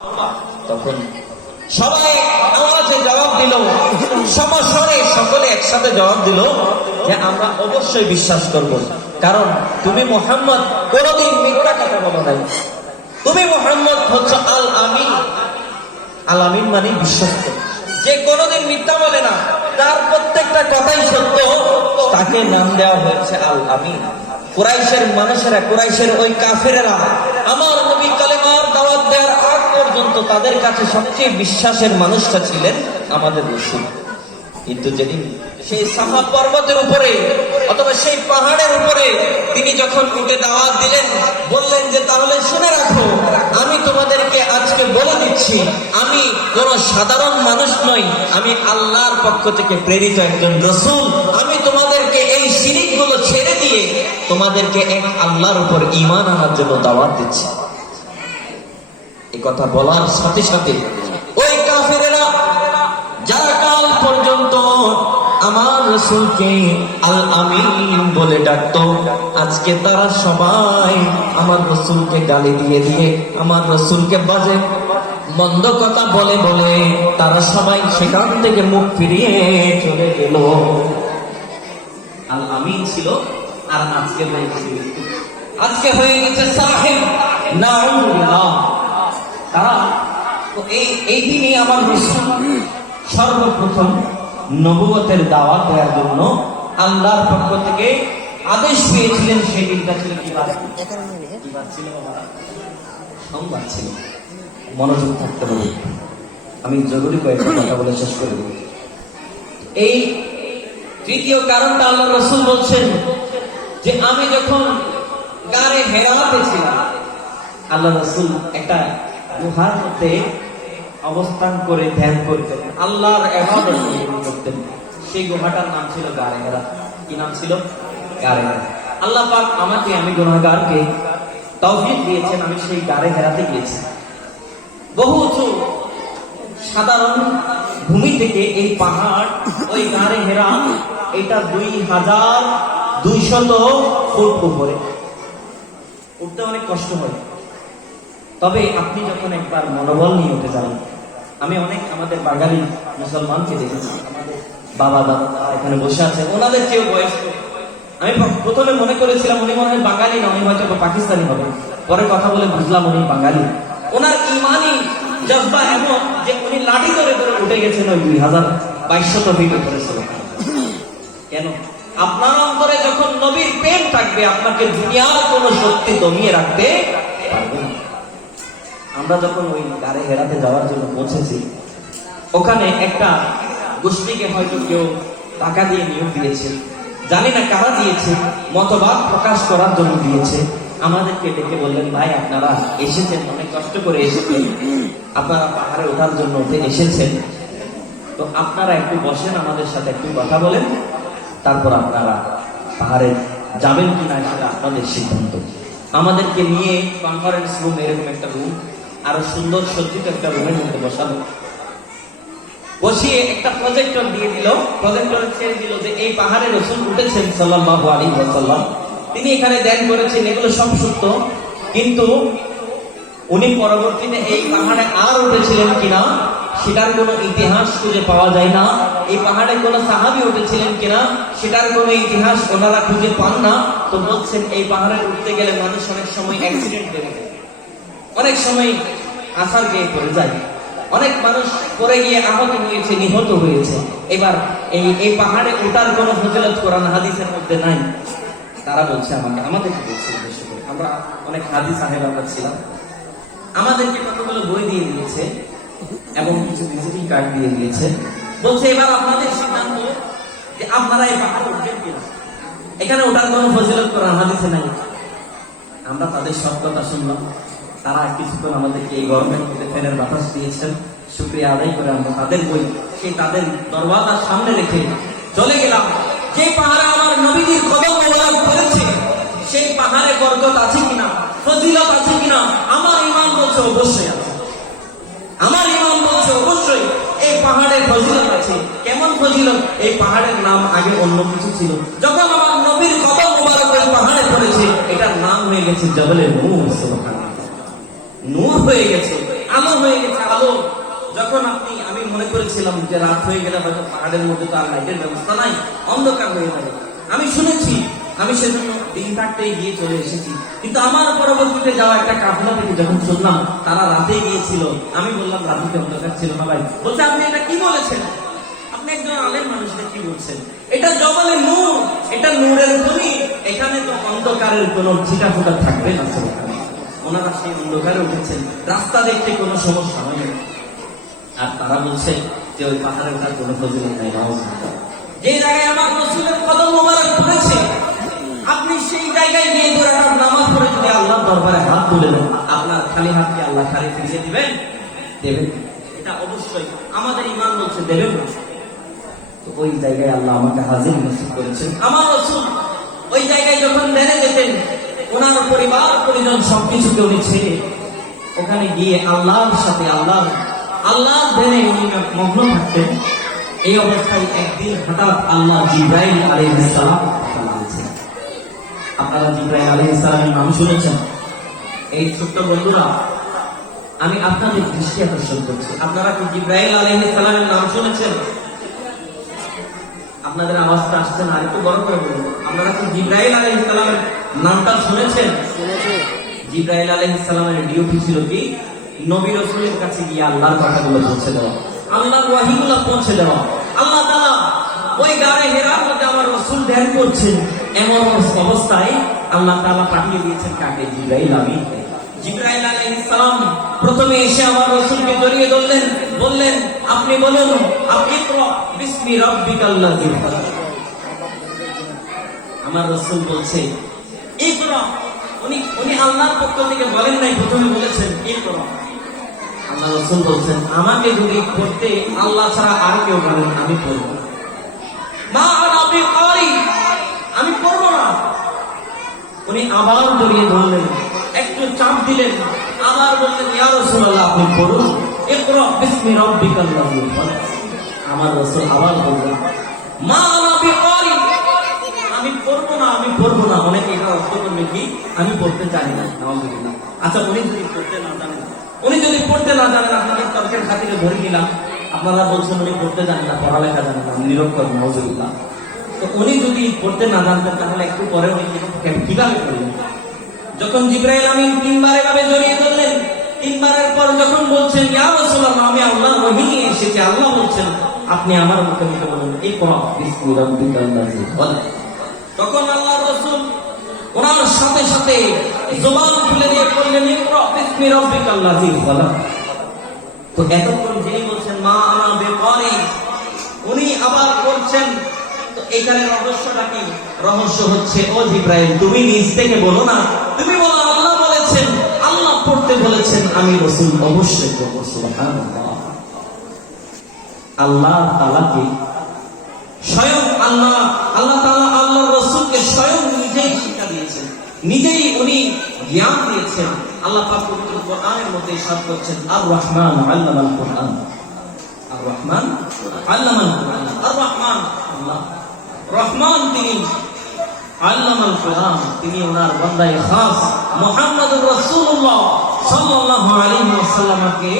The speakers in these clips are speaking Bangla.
তখন সবাই আওয়াজে জবাব দিল, সমস্বরে সকলে একসাথে জবাব দিল যে আমরা অবশ্যই বিশ্বাস করব, কারণ তুমি মুহাম্মদ কোনদিন মিথ্যা কথা বলো নাই। তুমি মুহাম্মদ হচ্ছে আল আমিন। আল আমিন মানে বিশ্বস্ত, যে কোনদিন মিথ্যা বলে না, তার প্রত্যেকটা কথাই সত্য, তাকে নাম দেওয়া হয়েছে আল আমিন। কুরাইশের মানুষেরা, কুরাইশের ওই কাফেরেরা আমার নবী কালেমার দাওয়াত দেওয়ার আগ পর্যন্ত তাদের কাছে সবচেয়ে বিশ্বাসের মানুষটা ছিলেন আমাদের রাসূল। কিন্তু যেদিন সেই সাফা পর্বতের উপরে অথবা সেই পাহাড়ের উপরে তিনি যখন উঠে দাওয়াত দিলেন, বললেন যে তাহলে শুনে রাখো, আমি তোমাদেরকে আজকে বলে দিচ্ছি, আমি কোন সাধারণ মানুষ নই, আমি আল্লাহর পক্ষ থেকে প্রেরিত একজন রাসূল। আমি তোমাদেরকে এই শিরকগুলো ছেড়ে দিয়ে তোমাদেরকে এক আল্লাহর উপর ঈমান আনার জন্য দাওয়াত দিচ্ছি। এই কথা বলার সাথে সাথে ওই কাফেরেরা যারা কাল পর্যন্ত আমার রাসূলকে আল আমিন বলে ডাকতো, আজকে তারা সবাই আমার রাসূলকে গালি দিয়ে দিয়ে, আমার রাসূলকে বাজে মন্দ কথা বলে বলে তারা সবাই সেখান থেকে মুখ ফিরিয়ে চলে গেল। আল আমিন ছিল, আর আজকে হয়ে গেছে সাহেব নাউজুবিল্লাহ। তারা এই দিনই আমার রাসূল সর্বপ্রথম নবুয়তের দাওয়াত দেওয়ার জন্য আল্লাহর পক্ষ থেকে আদেশ পেয়েছিলেন। সেই দিনটা ছিল কি বার? কি বার ছিল বাবা? সোমবার ছিল। মনোযোগ থাকতে হবে, আমি জরুরি কয়েকটা কথা বলে শেষ করে দেব। এই তৃতীয় কারণটা আল্লাহ রাসূল বলছেন যে আমি যখন গারে হেরাতে ছিলাম, আল্লাহ রাসূল একটা গুহার মধ্যে অবস্থান করে ধ্যান করতেন, আল্লাহর ইবাদত করতেন। সেই গুহাটার নাম ছিল গারে হেরা। কি নাম ছিল? গারে হেরা। আল্লাহ পাক আমাকে, আমি গুনাহগারকে তৌফিক দিয়েছেন, আমি সেই গারে হেরাতে গিয়েছি। বহু উঁচু সাধারণ ভূমি থেকে এই পাহাড়, ওই গারে হেরা, এটা 2200 ফুট উপরে। উঠতে অনেক কষ্ট হয়, তবে আপনি যখন একবার মনোবল নিয়ে উঠে যাবেন। আমি অনেক আমাদের বাঙালি মুসলমানকে দেখেছি, আমাদের বাবা দাদা এখানে বসে আছে, ওনাদের কেউ বয়স্ক। আমি প্রথমে মনে করেছিলাম উনি মনে হয় বাঙালি না, উনি হয়তো পাকিস্তানি হবে। পরে কথা বলে বুঝলাম উনি বাঙালি। ওনার ইমানি জজ্বা এমন যে উনি লাঠি ধরে ধরে উঠে গেছেন ওই 2200 ফিট উপরে। কেন? আপনার অন্তরে যখন নবীর প্রেম থাকবে, আপনাকে দুনিয়ার কোন শক্তি দমিয়ে রাখতে পারবে না। আমরা যখন ওই গারে হেরাতে যাওয়ার জন্য পৌঁছেছি, ওখানে একটা গোষ্ঠীকে হয়তো কেউ টাকা দিয়ে নিয়োগ দিয়েছে, জানি না কারা দিয়েছে, মতবাদ প্রকাশ করার জন্য দিয়েছে। আমাদেরকে ডেকে বললেন, ভাই আপনারা এসেছেন, অনেক কষ্ট করে এসেছেন, আপনারা পাহাড়ে ওঠার জন্য এসেছেন, তো আপনারা একটু বসেন, আমাদের সাথে একটু কথা বলেন, তারপর আপনারা পাহাড়ে যাবেন কিনা সেটা আপনাদের সিদ্ধান্ত। আমাদেরকে নিয়ে কনফারেন্স রুম, এরকম একটা রুম, আরো সুন্দর সজ্জিত একটা রুমের মধ্যে বসালো, বসিয়ে একটা প্রজেক্টর দিয়ে দিল। প্রজেক্টরে ছেড়ে দিল যে এই পাহাড়ে রাসূল উঠেছেন সাল্লাল্লাহু আলাইহি ওয়াসাল্লাম, তিনি এখানে ধ্যান করেছেন, এগুলো সব সত্য। কিন্তু উনি পরবর্তীতে এই পাহাড়ে আর উঠেছিলেন কিনা সেটার কোনো ইতিহাস খুঁজে পাওয়া যায় না। এই পাহাড়ে কোন সাহাবী উঠেছিলেন কিনা সেটার কোনো ইতিহাস ওনারা খুঁজে পান না। তো বলছেন এই পাহাড়ে উঠতে গেলে মানুষ অনেক সময় অ্যাক্সিডেন্ট করে যায়, অনেক সময় আছাড় খেয়ে পড়ে যায়, অনেক মানুষ পড়ে গিয়ে আহত হয়েছে, নিহত হয়েছে। এবার এই পাহাড়ে ওঠার কোনো ফজিলত কোরআন হাদিসের মধ্যে নাই। তারা বলছে আমাদেরকে বলছে, আমরা অনেক হাদিস সাহেব আমরা ছিলাম, আমাদেরকে কতগুলো বই দিয়ে দিয়েছে এবং কিছু ভিজিটিং কার্ড দিয়ে দিয়েছে। বলছে এবার আপনাদের সিদ্ধান্ত যে আপনারা এই পাহাড়ে উঠবেন কিনা, এখানে ওঠার কোনো ফজিলত কোরআন হাদিসে নাই। আমরা তাদের সব কথা শুনলাম। তারা কিছুক্ষণ আমাদেরকে এই গরমের মধ্যে ফ্যানের বাতাস দিয়েছেন, শুকরিয়া আদায় করে আমরা তাদের বই সেই তাদের দরওয়াজার সামনে রেখে চলে গেলাম। যে পাহাড়ে আমার নবীজির কদম মোবারক পড়েছে, সেই পাহাড়ে বরকত আছে কিনা, ফজিলত আছে কিনা? আমার ঈমান বলছে অবশ্যই আছে। আমার ঈমান বলছে অবশ্যই এই পাহাড়ের ফজিলত আছে। কেমন ফজিলত? এই পাহাড়ের নাম আগে অন্য কিছু ছিল, যখন আমার নবীর কদম মোবারক ওই পাহাড়ে পড়েছে, এটার নাম হয়ে গেছে জবলে নূর। সুবহানাল্লাহ, নূর হয়ে গেছে। আলো হয়ে গেছে, আলো। যখন আমি মনে করেছিলাম যে রাত হয়ে গেলে হয়তো পাহাড়ের মধ্যে তো আর লাইটের ব্যবস্থা নাই, অন্ধকার হয়ে যাবে। আমি শুনেছি, আমি সেজন্য দিন থাকতে গিয়ে চলে এসেছি। কিন্তু আমার পরবর্তীতে যাওয়া একটা কাফেলা থেকে যখন শুনলাম তারা রাতে গিয়েছিল, আমি বললাম রাতে অন্ধকার ছিল না ভাই। বলছে আপনি এটা কি বলেছেন? আপনি একজন আলেম মানুষকে কি বলছেন? এটা জবালে নূর, এটা নূরের খনি, এখানে তো অন্ধকারের কোনো ছিটা ফোটা থাকবে না। ওনারা সেই অন্ধকারে উঠেছেন, রাস্তা দেখতে কোনো সমস্যা হয় না। আর তারা বলছে যে ওই পাহাড়ের তার কোনো ফজিলত নাই। যে জায়গায় আমার রাসূলের কদম মোবারক পড়েছে, আপনি সেই জায়গায় গিয়ে দুই রাকাত নামাজ পড়ে যদি আল্লাহর দরবারে হাত তুলে দেন, আপনার খালি হাত কি আল্লাহ খালি ফিরিয়ে দিবেন? দেবেন। এটা অবশ্যই আমাদের ঈমান বলছে দেবেন না। তো ওই জায়গায় আল্লাহ আমাকে হাজির নসিব করেছেন। আমার রাসূল ওই জায়গায় যখন দেনে যেতেন, ওনার পরিবার পরিজন সবকিছুকে উনি ছেড়ে ওখানে গিয়ে আল্লাহর সাথে আল্লাহ দেনে উনি মগ্ন থাকতেন। এই অবস্থায় একদিন হঠাৎ আল্লাহ জিবরাইল আলাইহিস সালাম বলেছেন। আপনারা জিবরাইল আলাইহিস সালামের নাম শুনেছেন? এই ছোট্ট বন্ধুরা, আমি আপনাদের দৃষ্টি আকর্ষণ করছি, আপনারা কি জিবরাইল আলাইহিস সালামের নাম শুনেছেন? আপনাদের আওয়াজটা আসছে না, একটু বড় করে বলুন। আপনারা কি জিবরাইল আলাইহিস সালামের নামটা শুনেছেন? জিবরাইল আলাইহিস সালামের ডিউটি ছিল কি? নবী রাসূলের কাছে গিয়ে আল্লাহর কথাগুলো পৌঁছে দেওয়া, আল্লাহর ওয়াহিগুলো পৌঁছে দেওয়া। আল্লাহ তাআলা ওই গারে হেরার মধ্যে আমার রাসূল ধ্যান করছেন, এমন অবস্থায় আল্লাহ তাআলা পাঠিয়ে দিয়েছেন কাকে? জিবরাইল আমিনকে। জিবরাইল আলাইহিস সালাম প্রথমে এসে আমার রাসূলকে জড়িয়ে ধরলেন, বললেন আপনি বলুন, আপনি ইকরা বিসমি রাব্বিকাল্লাযী খালাক। আমার রাসূল বলছে ইকরা। উনি আল্লাহর পক্ষ থেকে বলেন নাই, প্রথমে বলেছেন ইকরা। আল্লাহ রাসূল বলছেন আমাকে যদি পড়তে আল্লাহ ছাড়া আর কেউ বলেন আমি পড়ব না, মা আনা বিকারি, আমি পড়ব না। উনি আবার জড়িয়ে ধরলেন, একটু চাপ দিলেন, আবার বললেন ইয়া রাসূলুল্লাহ আপনি পড়ুন, ইকরা বিসমি রাব্বিকাল্লাযী খালাক। আমার রাসূল আবার বললেন মা আনা বিকারি, আমি পড়ব না, আমি পড়ব না। অনেকে এটা অর্থ করবে কি আমি পড়তে জানি না, নাউযুবিল্লাহ। আচ্ছা উনি যদি পড়তে না জানেন, আপনাদের তর্কের খাতিরে ধরে নিলাম, আপনারা বলছেন উনি পড়তে জানেন না, পড়ালেখা জানেন না, নিরক্ষর, নাউযুবিল্লাহ। তো উনি যদি পড়তে না জানতেন তাহলে একটু পরে উনি কিভাবে পড়লেন? যখন জিবরাইল আমিন তিনবার এভাবে জড়িয়ে ধরলেন, তিনবারের পর যখন বলছেন ইয়া রাসূলুল্লাহ আমি আল্লাহর ওহী নিয়ে এসেছি, আল্লাহ বলছেন আপনি আমার মুখে মুখে বলুন ইকরা বিসমি রাব্বিকাল্লাযী খালাক। তখন আল্লাহর রাসূল ওনার সাথে সাথে জবান খুলে দিয়ে বললেন ইকরা বিসমি রাব্বিকাল্লাযী খালাক। তো এতক্ষণ যিনি বলছেন মা আনা বিকারি, উনি আবার বলছেন। তো এখানে রহস্যটা কি? রহস্য হচ্ছে ও জিবরাইল তুমি নিজ থেকে বলো না, তুমি বলো আল্লাহ বলেছেন, আল্লাহ পড়তে বলেছেন, আমি রাসূল অবশ্যই করব। সুবহানাল্লাহ। আল্লাহ তাআলাকে স্বয়ং আল্লাহ তাআলা আল্লাহর রাসূলকে স্বয়ং নিজেই শিক্ষা দিয়েছেন, নিজেই উনি জ্ঞান দিয়েছেন। আল্লাহ পাক পবিত্র কোরআনের মধ্যে ইরশাদ করছেন আর রহমান আল্লামাল কোরআন, আর রহমান আল্লামাল কোরআন। আর রহমান আল্লাহ, রহমান তিনি, আল্লামাল কোরআন তিনি ওনার বান্দায়ে খাস মুহাম্মদুর রাসূলুল্লাহ সাল্লাল্লাহু আলাইহি ওয়াসাল্লামকে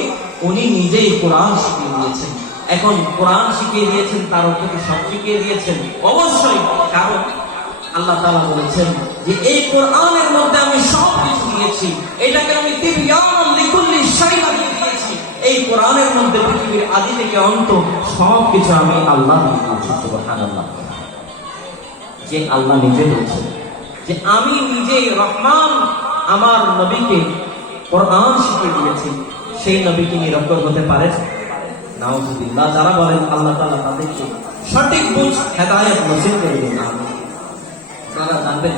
উনি নিজেই কোরআন শিখিয়ে দিয়েছেন। এখন কোরআন শিখিয়ে দিয়েছেন তার অর্থ কি সব শিখিয়ে দিয়েছেন? অবশ্যই, কারণ আল্লাহ তাআলা বলেছেন যে এই কোরআনের মধ্যে আমি সব কিছু দিয়েছি, এটাকে আমি তিবয়ান লিকুল্লি শাইইন দিয়েছি। এই কোরআনের মধ্যে পৃথিবীর আদি থেকে অন্ত সব কিছু আমি আল্লাহ দিয়েছি। সুবহানাল্লাহ। যে আল্লাহ নিজে বলছেন যে আমি নিজেই রহমান আমার নবীকে কোরআন শিখিয়ে দিয়েছি, সেই নবী কি নিরক্ষর হতে পারেন? নাউযুবিল্লাহ। যারা বলেন আল্লাহ তাআলা তাদেরকে সঠিক বুঝ হেদায়েত নসিব করে দিন। আপনারা জানবেন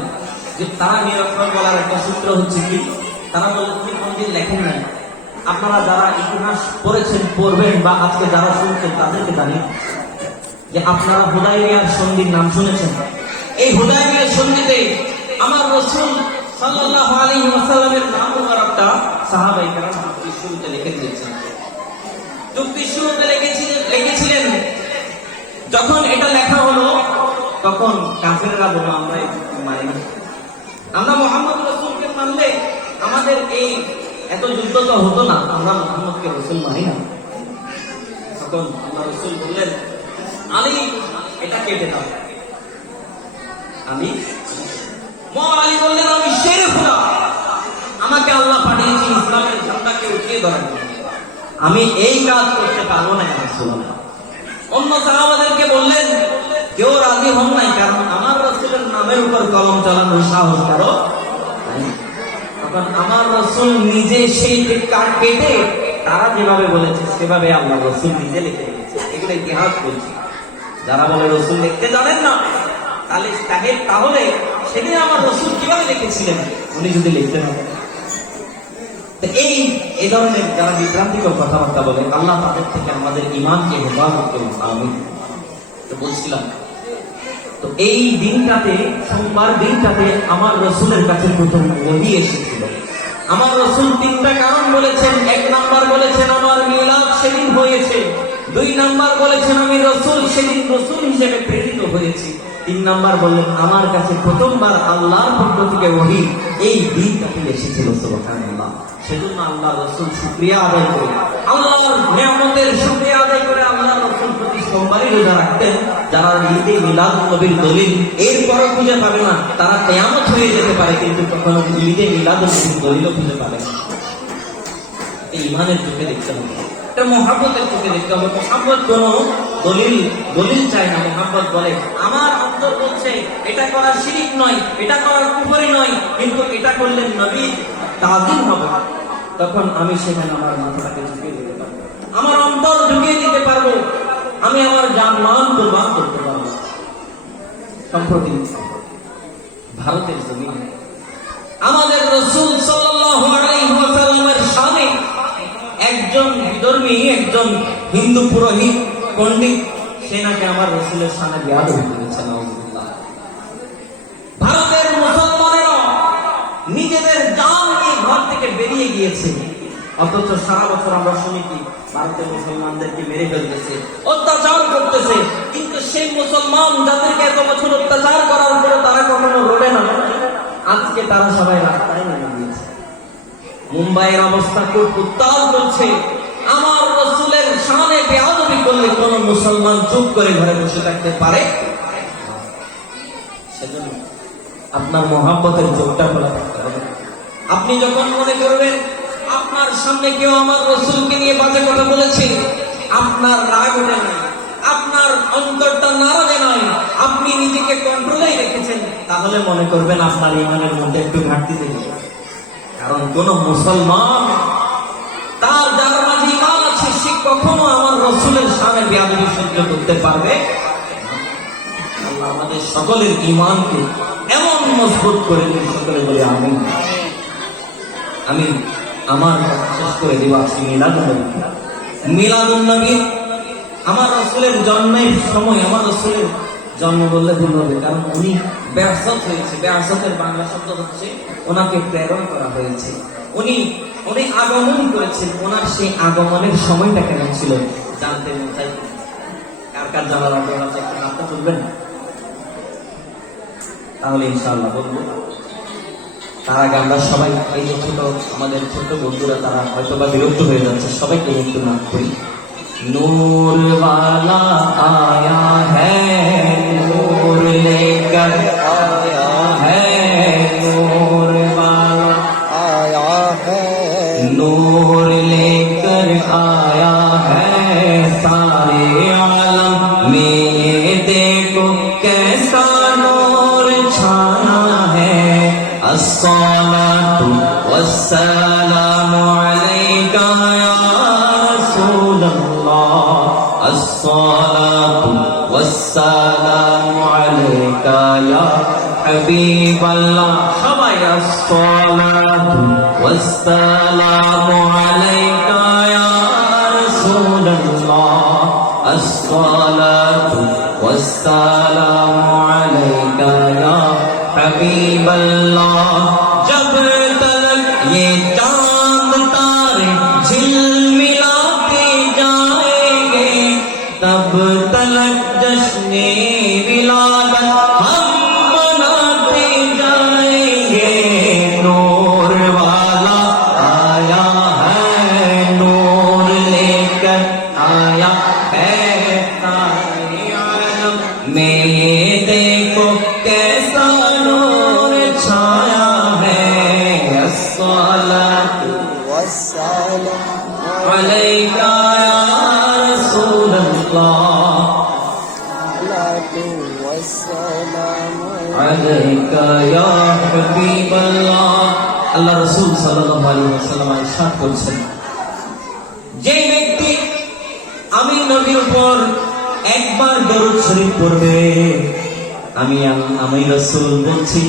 যে তারা নিরক্ষর বলার একটা সূত্র হচ্ছে কি, তারা বলে তুমি কোনদিন লেখেন নাই। আপনারা যারা ইতিহাস পড়েছেন, পড়বেন, বা আজকে যারা শুনছেন তাদেরকে জানি যে আপনারা হুদায়বিয়ার সন্ধির নাম শুনেছেন। এই হুদায়বিয়ার সন্ধিতে আমার রাসূল সাল্লাল্লাহু আলাইহি ওয়াসাল্লামের নাম মুবারকটা সাহাবায়ে কেরাম যুক্তির শুরুতে লিখে দিয়েছেন। যুক্তির শুরুতে লিখেছিলেন। যখন এটা লেখা হলো তখন কাফেররা বলল আমরা এই যুক্তি মানি না, আমরা মুহাম্মদ রাসূলকে মানলে আমাদের এই এত যুদ্ধ তো হতো না, আমরা মুহাম্মদকে রাসূল মানি না। তখন আল্লাহ রাসূল বললেন, আলী এটা কেটে দাও। আলী আলী বললেন, আমি শেরে খোদা, আমাকে আল্লাহ পাঠিয়েছে ইসলামের ঝান্ডাকে উঠিয়ে ধরার জন্য, আমি এই কাজ করতে পারবো না। রাসূলুল্লাহ অন্য সাহাবাদেরকে বললেন, কেউ রাজি হন নাই, কারণ আমার রাসূলের নামের উপর কলম চালানোর সাহস কারো নাই। তখন আমার রাসূল নিজে সেই কেটে তারা যেভাবে বলেছে সেভাবে আল্লাহ রাসূল নিজে লিখে রেখেছে। এগুলো ইতিহাস বলছে। যারা বলে রাসূল লিখতে জানেন না, তাহলে সেদিন আমার রাসূল কিভাবে লিখেছিলেন উনি যদি লিখতে না পারেন? এই ধরনের যারা বিভ্রান্তিকর কথাবার্তা বলে, আল্লাহ তাদের থেকে আমাদের ঈমানকে হেফাজত করুন। আমিন। তো বলছিলাম, তো এই দিনটাতে, সোমবার দিনটাতে আমার রাসূলের কাছে প্রথম ওহী এসেছিল। আমার রাসূল তিনটা কারণ বলেছেন। এক নাম্বার বলেছেন আমার মিলাদ সেদিন হয়েছে। 2 নাম্বার বলেছেন আমি রাসূল সেদিন রাসূল হিসেবে প্রেরিত হয়েছি। 3 নাম্বার বললেন আমার কাছে প্রথমবার আল্লাহর পক্ষ থেকে ওহী এই দিনটাতে এসেছিল। সুবহানাল্লাহ। সেজন্য আল্লাহ রাসূল শুকরিয়া আদায় করে, আল্লাহর নিয়ামতের শুকরিয়া আদায় করে আল্লাহ রাসূল প্রতি সোমবারই রোজা রাখতেন। যারা ঈদে মিলাদ নবীর দলিল এরপরও খুঁজে পাবে না, তারা কিয়ামত হয়ে যেতে পারে, কিন্তু কখনো ঈদে মিলাদ নবীর দলিলও খুঁজে পাবে না। এই ঈমানের চোখে দেখতে হবে, এটা মুহাব্বতের চোখে দেখতে হবে। মুহাব্বত কোন দলিল চায় না। মুহাব্বত বলে আমার অন্তর বলছে এটা করা শিরক নয়, এটা করা কুফরি নয়, কিন্তু এটা করলে নবীর তাজিম হবে। তখন আমি সেখানে আমার মাথাটাকে ঝুঁকিয়ে দিতে পারবো, আমার অন্তর ঝুঁকিয়ে দিতে পারবো, আমি আমার জান-মান কুরবান করতে পারবো। সম্প্রতি ভারতের জমিনে আমাদের রাসূল সাল্লাল্লাহু আলাইহি ওয়াসাল্লামের সামনে একজন বিধর্মী, একজন হিন্দু পুরোহিত পণ্ডিত, সে নাকি আমার রাসূলের সামনে বেয়াদবি করেছে। নাউযুবিল্লাহ। ভারতের মুসলমানেরা নিজেদের জান নিয়ে ঘর থেকে বেরিয়ে গিয়েছে, অথচ সারা বছর আমরা শুনি কি ভারতের মুসলমানদেরকে মেরে ফেলতেছে, অত্যাচার করতেছে। কিন্তু সেই মুসলমান যাদেরকে এত বছর অত্যাচার করার পরে তারা কখনো রোডে নামে, আজকে তারা সবাই রাস্তায় নেমে গিয়েছে। মুম্বাইয়ের অবস্থা খুব উত্তাল চলছে। আমার রাসূলের শানে বেয়াদবি করলে কোন মুসলমান চুপ করে ঘরে বসে থাকতে পারে? সেজন্য আপনার মুহাব্বতের চোখটা খোলা থাকতে হবে। আপনি যখন মনে করবেন আপনার সামনে কেউ আমার রাসূলকে নিয়ে বাজে কথা বলেছে, আপনার রাগ ওঠে না, আপনার অন্তরটা নারাজে নয়, আপনি নিজেকে কন্ট্রোলেই রেখেছেন, তাহলে মনে করবেন আপনার ঈমানের মধ্যে একটু ঘাটতি দেখেছে। কারণ কোন মুসলমান তার যার মাঝে ঈমান আছে সে কখনো আমার রাসূলের সামনে বেয়াদবি সহ্য করতে পারবে না। আল্লাহ আমাদের সকলের ঈমানকে এমন মজবুত করে দিন, সকলে বলে আমিন। আমি আমার শেষ করে দিব আজকে মিলাদুন নবী। আমার রাসূলের জন্মের সময়, আমার রাসূলের জন্ম বললে ভুল হবে, কারণ উনি বিআসত হয়েছে। বিআসতের বাংলা শব্দ হচ্ছে ওনাকে প্রেরণ করা হয়েছে। উনি আগমন করেছেন। ওনার সেই আগমনের সময়টা কেমন ছিল জানতে মন চাই? কার কার জানার আগ্রহ আছে একটু হাতটা তুলবেন, তাহলে ইনশাআল্লাহ বলবো। তার আগে আমরা সবাই, এই যে আমাদের ছোট বন্ধুরা তারা হয়তো বা বিরক্ত হয়ে যাচ্ছে, সবাইকে একটু নাম করি। নূর वाला आया है, नूर लेकर आया है, नूर वाला आया है, नूर लेकर आया है, सारे आलम में ये देखो कैसा नूर छाया है। अस्सलातु वस्सलामु अलैका या रसूलल्लाह, अस्सलातु वस्सलामु अलैका या हबीबल्लाह। সবাই अस्सलातु वस्सलामु अलैका या रसूलल्लाह, अस्सलातु वस्सलामु अलैका या हबीबल्लाह। जब तक ये चांद तारे झिलमिलाते जाएंगे, तब तक जश्ने विलादत हम मनाते जाएंगे। नूर वाला आया आया है तारे आलम में, ये देखो कैसा नूर छाया है। अस्सलातु वस्सलामु अलैका या रसूल अल्लाह, अलैका या हबीब अल्लाह। আল্লাহ রাসূল সাল্লাল্লাহু আলাইহি ওয়াসাল্লাম ইরশাদ করেছেন, যে ব্যক্তি আমি নবীর উপর একবার দরুদ শরীফ পড়বে, আমি রাসূল বলছি,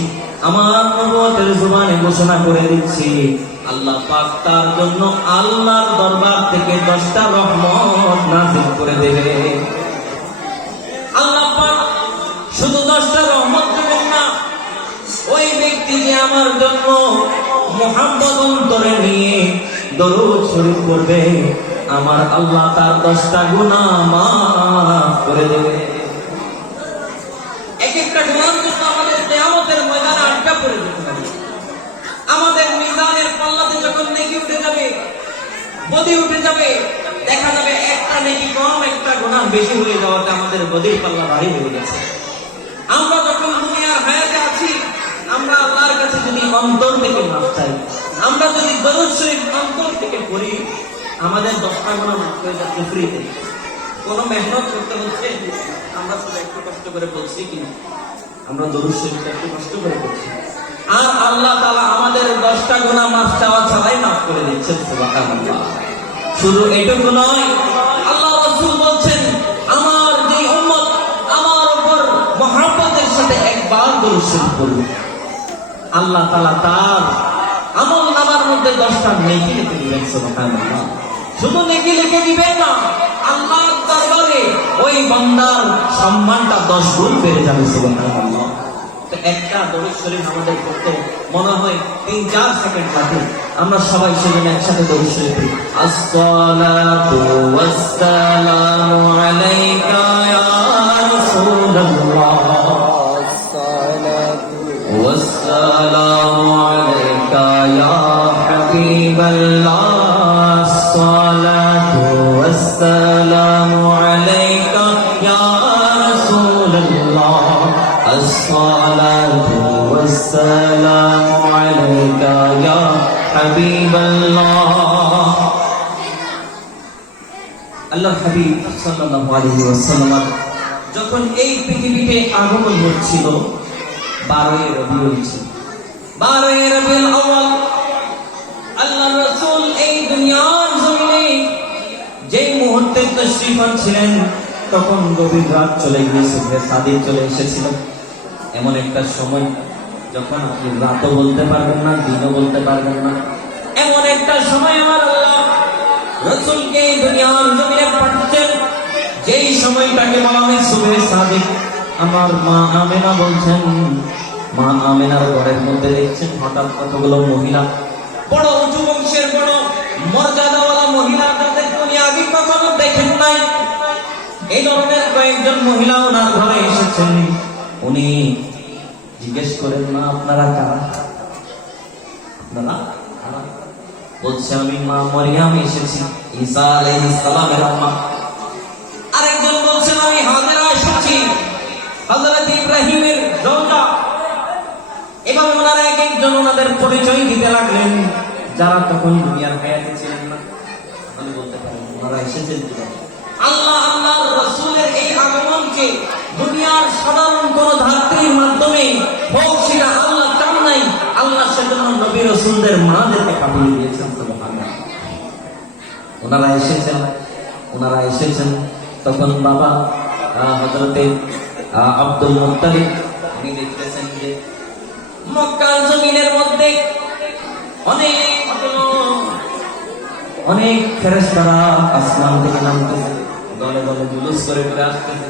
আমার নবুয়তের জবানে ঘোষণা করে দিচ্ছি, আল্লাহ পাক তার জন্য আল্লাহর দরবার থেকে 10টা রহমত নাযিল করে দেবে। আল্লাহ পাক শুধু 10টা রহমত দেবেন না, ওই ব্যক্তি যে আমার জন্য মুহাব্বত অন্তরে নিয়ে দরুদ শরীফ পড়বে, আমার আল্লাহ তার 10টা গুনাহ মাফ করে দেবে। এক একটা গুনাহ জন্য আমাদের কিয়ামতের ময়দানে আটকা পড়ে যেতে হবে। আমাদের মিজানের পাল্লাতে যখন নেকি উঠে যাবে, বদি উঠে যাবে, দেখা যাবে একটা নেকি কম একটা গুনাহ বেশি হয়ে যাওয়াতে আমাদের বদির পাল্লা ভারী হয়ে গেছে। আমরা যখন দুনিয়ার হায়াতে আছি, আমরা আল্লাহর কাছে যদি অন্তর থেকে মাফ চাই, আমরা যদি দরুদ শরীফ অন্তর থেকে পড়ি, আমাদের 10টা গুনাহ মাফ হয়ে যাচ্ছে ফ্রিতে। কোনো মেহনত করতে হচ্ছে? আমরা শুধু একটু কষ্ট করে বলছি কি, আমরা দরুদ শরীফ একটু কষ্ট করে পড়ছি, আর আল্লাহ তাআলা আমাদের 10টা গুনাহ মাফ চাওয়া ছাড়াই মাফ করে দিচ্ছেন। সুবহানাল্লাহ। শুধু এটুকু নয়, আল্লাহ রাসূল বলছেন, আমার যে উম্মত আমার উপর মহব্বতের সাথে একবার দরুদ শরীফ পড়বে, আল্লাহ তাআলা তার আমল নামার মধ্যে 10টা নেকি লিখে দিবেন। সুবহানাল্লাহ। শুধু নেকি লিখে দিবেন না, আল্লাহর দরবারে ওই বান্দার সম্মানটা 10 গুণ বেড়ে যাবে। সুবহানাল্লাহ। তো একটা দরুদ শরীফ আমাদের পড়তে মনে হয় 3-4 সেকেন্ড লাগে। আমরা সবাই সেজন্য একসাথে দরুদ শরীফ পড়ি। আসসালাতু ওয়াসসালামু আলাইকা ইয়া রাসূলুল্লাহ, والسلام عليك يا حبيب الله، الصلاة والسلام عليك يا رسول الله، الصلاة والسلام عليك يا حبيب الله। আল্লাহর হাবিব সাল্লাল্লাহু আলাইহি ওয়াসাল্লাম যখন এই পৃথিবীতে আগমন হচ্ছিল, 12 রবিউল ছিল, 12 রবিউল আউয়াল, আল্লাহর রাসূল এই দুনিয়ার জমিনে যে মুহূর্তে তাশরীফ আনছিলেন, তখন গভীর রাত চলে গিয়েছিল, সাদিক চলে এসেছিল। এমন একটা সময় যখন আপনি রাতও বলতে পারবেন না, দিনও বলতে পারবেন না, এমন একটা সময় আমার আল্লাহ রাসূলকে এই দুনিয়ার জমিনে পাঠাচ্ছেন, যেই সময়টাকে বলা হয় সুবহে সাদিক। আমার মা আমেনা বলছেন, মা আমেনার ঘরের মধ্যে দেখছেন হঠাৎ কতগুলো মহিলা, বড় উঁচু বংশের বড় মর্যাদাওয়ালা মহিলা, যাদের উনি আগে কখনো দেখেন নাই, এই ধরনের কয়েকজন মহিলা ওনার ঘরে এসেছেন। উনি জিজ্ঞেস করেন, মা আপনারা কারা? আপনারা কারা? বলছে, আমি মা মরিয়ম এসেছি, ঈসা আলাইহিস সালামের আম্মা। আরেকজন বলছেন, আমি হাজেরা এসেছি, হযরত ইব্রাহিমের জওজা। এভাবে ওনারা এক একজন ওনাদের পরিচয় দিতে লাগলেন, যারা তখন দুনিয়ার হায়াতে ছিলেন না। আপনি বলতে পারেন ওনারা এসেছেন কিভাবে? আল্লাহর রাসূলের এই আগমনকে দুনিয়ার সাধারণ কোন ধাত্রীর মাধ্যমে হোক, সেটা আল্লাহ চান নাই, আল্লাহ সেজন্য নবী রাসূলদের মাদেরকে পাঠিয়ে দিয়েছেন। সুবহানাল্লাহ। ওনারা এসেছেন তখন বাবা হযরতে আব্দুল মুত্তালিব উনি দেখতেছেন যে মক্কার জমিনের মধ্যে অনেক ফেরেশতারা আসমান থেকে নামতেছে, দলে দলে জুলুস করে করে আসতেছে।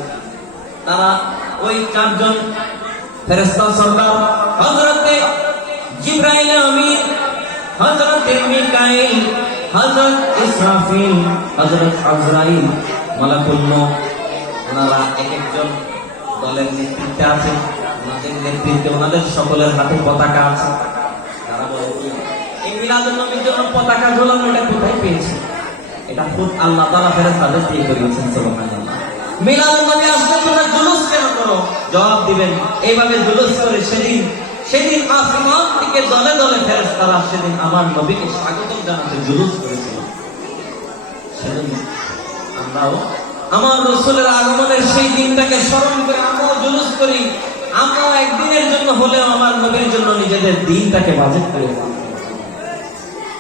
তারা ওই 4 জন ফেরেশতা সরদার, হযরতে জিবরাইল আমিন, হযরতে মিকাইল, হযরত ইসরাফিল, হযরত আজরাইল, মালাকুল মউত, ওনারা এক একজন দলের নেতৃত্বে আছেন। ওনাদের নেতৃত্বে ওনাদের সকলের হাতে পতাকা আছে। তারা বলে, এই মিলাদুন নবীর জন্য পতাকা ঝোলানো এটা কোথায় পেয়েছে? এটা খুব আল্লাহ তাআলা ফেরেশতাদের দিয়ে করিয়েছেন। সুবহানাল্লাহ। মিলাদুন নবী আসলে তোমরা জুলুস কেন করো? জবাব দিবেন, এইভাবে জুলুস করে সেদিন আসমান থেকে দলে দলে ফেরেশতারা সেদিন আমার নবীকে স্বাগত জানাতে জুলুস করেছিল। সেজন্য আমরাও আমার রাসূলের আগমনের সেই দিনটাকে স্মরণ করে আমরাও জুলুস করি। আমরা একদিনের জন্য হলেও আমার নবীর জন্য নিজেদের দিনটাকে বাজেট করে ফেলি।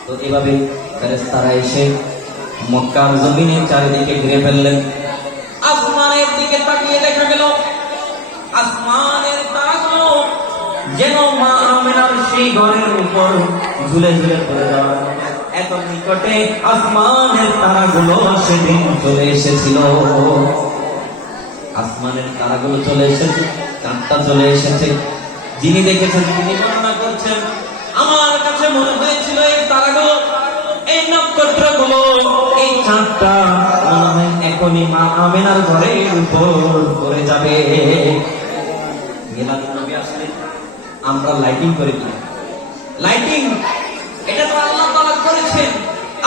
তো এভাবে ফেরেশতারা এসে মক্কার জমিনে চারিদিকে ঘিরে ফেললেন। আসমানের দিকে তাকিয়ে দেখা গেল আসমানের তারাগুলো যেন মা আমেনার সেই ঘরের উপর ঝুলে ঝুলে পড়ে যাওয়ার মতো এত নিকটে আসমানের তারাগুলো সেদিন চলে এসেছিল। আসমানের তারাগুলো চলে এসেছে, চাঁদটা চলে এসেছে। যিনি দেখেছেন তিনি বর্ণনা করছেন, আমার কাছে মনে হয়েছিল এই তারাগুলো, এই নক্ষত্রগুলো, এই চাঁদটা মনে হয় এখনই মা আমেনার ঘরের উপর পড়ে যাবে। মিলাদুন নবী আসলে আমরা লাইটিং করে দিই। লাইটিং এটা তো আল্লাহ তাআলা করেছেন।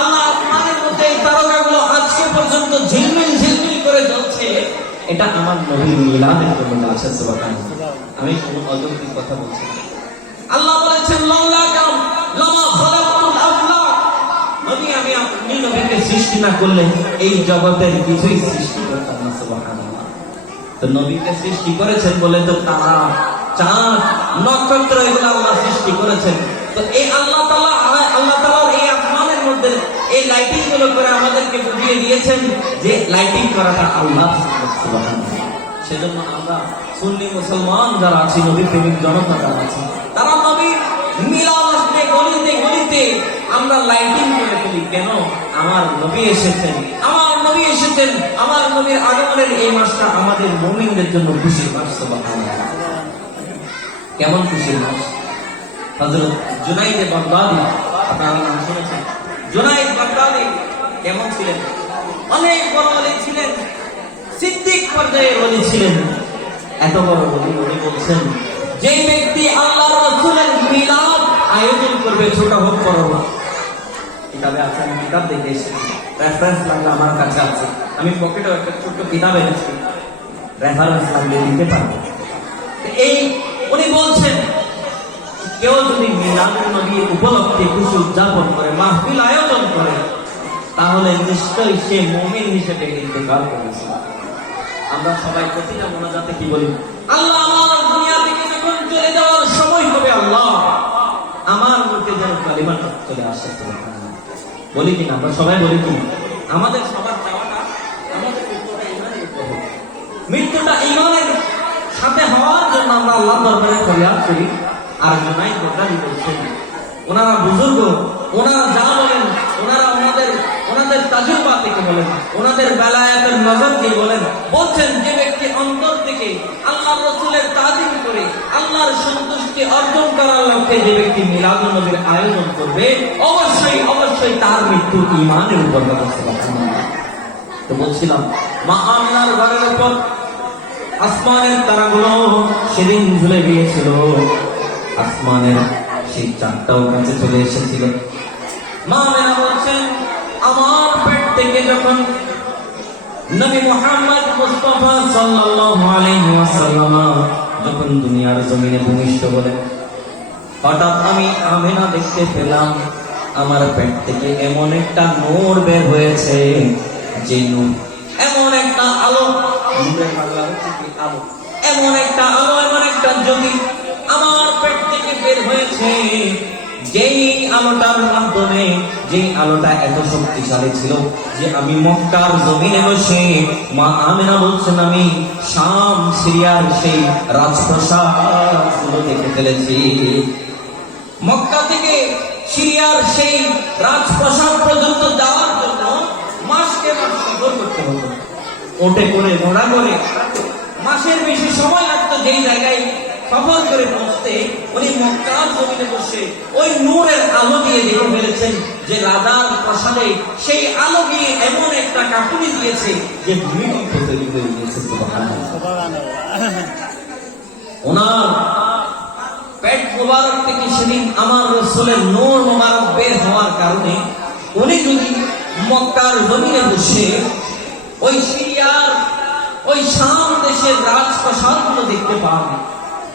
আল্লাহ আসমানের মধ্যে এই তারকাগুলো আজকে পর্যন্ত ঝিলমিল ঝিলমিল করে জ্বলছে। এটা আমার নবীর মিলাদের জন্য জ্বলছে। সুবহানাল্লাহ। আমি কোন অযৌক্তিক কথা বলছি না। আল্লাহ বলেছেন লাউলাকা লামা খালাকতুল আফলাক। নবী আমি আপনি নবীকে সৃষ্টি না করলে এই জগতের কিছুই সৃষ্টি করতাম না। সুবহানাল্লাহ। তো নবীকে সৃষ্টি করেছেন বলে তো তারা, চাঁদ, নক্ষত্র এগুলো আল্লাহ সৃষ্টি করেছেন। তো এই আল্লাহ তাআলা এই আসমানের মধ্যে এই লাইটিং গুলো করে আমাদেরকে বুঝিয়ে দিয়েছেন যে লাইটিং করাটা আল্লাহ। সুবহানাল্লাহ। সেজন্য আমরা সুন্নি মুসলমান যারা আছি, নবী প্রেমিক জনতা যারা আছে, তারা নবীর মিলাদ আসলে গলিতে গলিতে আমরা লাইটিং করে ফেলি। কেন? আমার নবী এসেছেন, আমার নবী এসেছেন। আমার নবীর আগমনের এই মাসটা আমাদের মুমিনদের জন্য খুশির মাস। সুবহানাল্লাহ। কেমন খুশির মাস? হযরত জুনাইদ বাগদাদী, আপনারা নাম শুনেছেন? জুনাইদ বাগদাদী কেমন ছিলেন? অনেক বড় ওলি ছিলেন, সিদ্দিক পর্যায়ে ওলি ছিলেন। এত বড় ওলি, উনি বলছেন যে ব্যক্তি আল্লাহর রাসূলের মিলাদ আয়োজন করবে, ছোট হোক বড় হোক, কিতাবে আছে, আমি কিতাব দেখে এসেছি, রেফারেন্স লাগলে আমার কাছে আছে, আমি পকেটে একটা ছোট্ট কিতাব এনেছি, রেফারেন্স লাগলে দিতে পারবো। এই উনি বলছেন কেউ যদি মিলাদুন নবী উপলক্ষে খুশি উদযাপন করে, মাহফিল আয়োজন করে, তাহলে নিশ্চয়ই সে মুমিন হিসেবে ইন্তেকাল করেছে। আমরা সবাই প্রতিটা মোনাজাতে কি বলি? আল্লাহ আমার দুনিয়া থেকে যখন চলে যাওয়ার সময় হবে, আল্লাহ আমার মুখে যেন কালিমাটা চলে আসে। বলি কিনা? আমরা সবাই বলি কি? আমাদের সবার চাওয়াটা আমাদের মৃত্যুটা ঈমানের উপর হোক। মৃত্যুটা ঈমানের সাথে হওয়ার জন্য আমরা আল্লাহর দরবারে ফরিয়াদ করি। আর জুনাইদ বাগদাদী বলছেন, ওনারা বুজুর্গ, ওনারা যা বলেন ওনারা ওনাদের তাজুরবা থেকে বলেন, ওনাদের বেলায়াতের নজর দিয়ে বলছেন যে ব্যক্তি অন্তর থেকে আল্লাহর রাসূলের তাজিম করে আল্লাহর সন্তুষ্টি অর্জন করার লক্ষ্যে যে ব্যক্তি মিলাদুন নবীর আয়োজন করবে, অবশ্যই তার মৃত্যু ঈমানের উপর হবে। সুবহানাল্লাহ। তো বলছিলাম মা আমিনার ঘরের উপর আসমানের তারাগুলো সেদিন ঝুলে গিয়েছিল। আসমানের সেই চাঁদটাও কাছে চলে এসেছিল। মা আমিনা বলছেন, আমার পেট থেকে যখন নবী মুহাম্মদ মুস্তাফা সাল্লাল্লাহু আলাইহি ওয়াসাল্লাম যখন দুনিয়ার জমিনে ভূমিষ্ঠ হলেন, হঠাৎ আমি আমিনা দেখতে পেলাম আমার পেট থেকে এমন একটা নূর বের হয়েছে, যে নূর, এমন একটা আলো, নূরের বাংলা হচ্ছে কি আলো, এমন একটা আলো, এমন একটা জ্যোতি আমার পেট থেকে বের হয়েছে, যেই আলোটার মাধ্যমে, যেই আলোটা এত শক্তিশালী ছিল যে আমি মক্কার জমিনে বসে, মা আমিনা বলছেন, আমি শাম সিরিয়ার সেই রাজপ্রাসাদগুলো দেখে ফেলেছি। মক্কা থেকে সিরিয়ার সেই রাজপ্রাসাদ পর্যন্ত যাওয়ার জন্য মাসকে মাস সফর করতে হতো, ওটে করে, ঘোড়া করে, মাসের বেশি সময় লাগতো। যেই জায়গায় সফর করে পৌঁছতে, উনি মক্কার জমিনে বসে ওই নূরের আলো দিয়ে দেখে ফেলেছেন যে রাজার প্রাসাদে সেই আলো দিয়ে এমন একটা কাঁপুনি দিয়েছে যে ভূমিকম্প তৈরি হয়ে গিয়েছে। ওনার পেট মোবারক থেকে সেদিন আমার রাসূলের নূর মোবারক বের হওয়ার কারণে উনি যদি মক্কার জমিনে বসে ওই সিরিয়ার ওই শাম দেশের রাজপ্রাসাদগুলো দেখতে পান,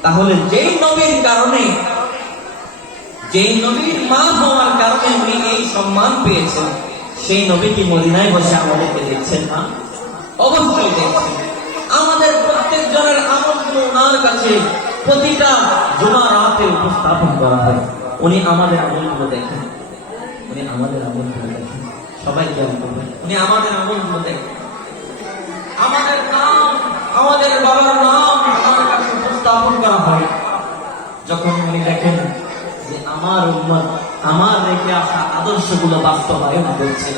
তাহলে যেই নবীর কারণে, যেই নবীর মা হওয়ার কারণে উনি এই সম্মান পেয়েছেন, সেই নবী কি মদিনায় বসে আমাদেরকে দেখছেন না? অবশ্যই দেখছেন। আমাদের প্রত্যেক জনের আমলগুলো ওনার কাছে প্রতিটা জুমা রাতে উপস্থাপন করা হয়। উনি আমাদের আমলগুলো দেখেন, উনি আমাদের আমলগুলো দেখেন, সবাই জ্ঞান করবেন, উনি আমাদের আমলগুলো দেখেন। আমাদের নাম, আমাদের বাবার নাম আমার কাছে উপস্থাপন করা হয়। যখন উনি দেখেন যে আমার উম্মত আমার রেখে আসা আদর্শগুলো বাস্তবায়ন করছে,